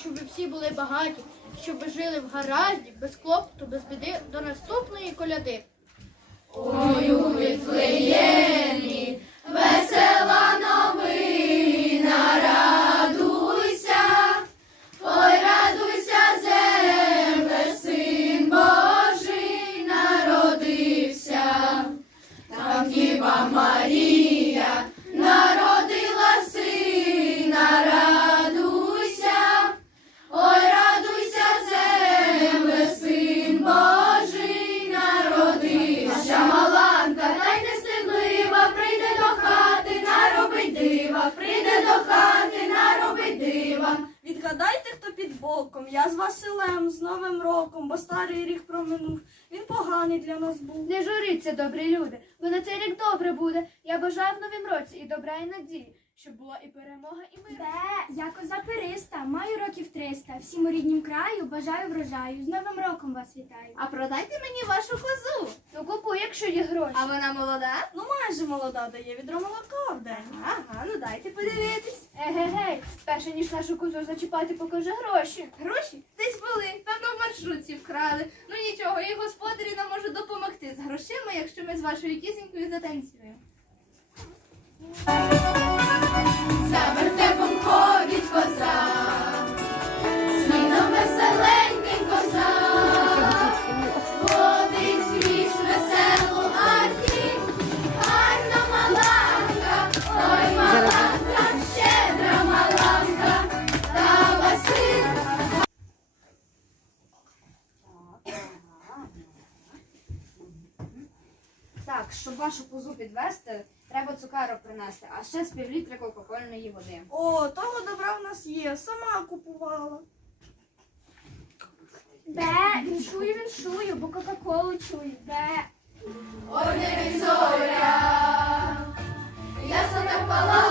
щоб ви всі були багаті, щоб ви жили в гаразді, без клопоту, без біди до наступної коляди. Ой, у Віфлеємі, Я з Василем, з Новим роком, бо старий рік проминув. Він поганий для нас був. Не журіться, добрі люди, бо на цей рік добре буде. Я бажаю в новім році і добра, і надії, щоб була і перемога, і мир. Бе, я коза периста, маю років 300. Всім у ріднім краю бажаю врожаю. З Новим роком вас вітаю. А продайте мені вашу козу. Ну купуй, якщо є гроші. А вона молода? Ну майже молода дає відро молока в день. Ага, ну дайте подивитись. Еге-гей, перше ніж нашу козу зачіпати, покажи гроші. Гроші десь були, певно, в маршрутці вкрали. Ну нічого, і господарі нам можуть допомогти з грошима, якщо ми з вашою кізенькою затанцюємо. Так, щоб вашу козу підвести, треба цукерок принести, а ще з півлітри кока-кольної води. О, того добра в нас є, сама купувала. Бе, віншую, віншую, бо Кока-Колу чую. Бе. Ой, не зоря, так палала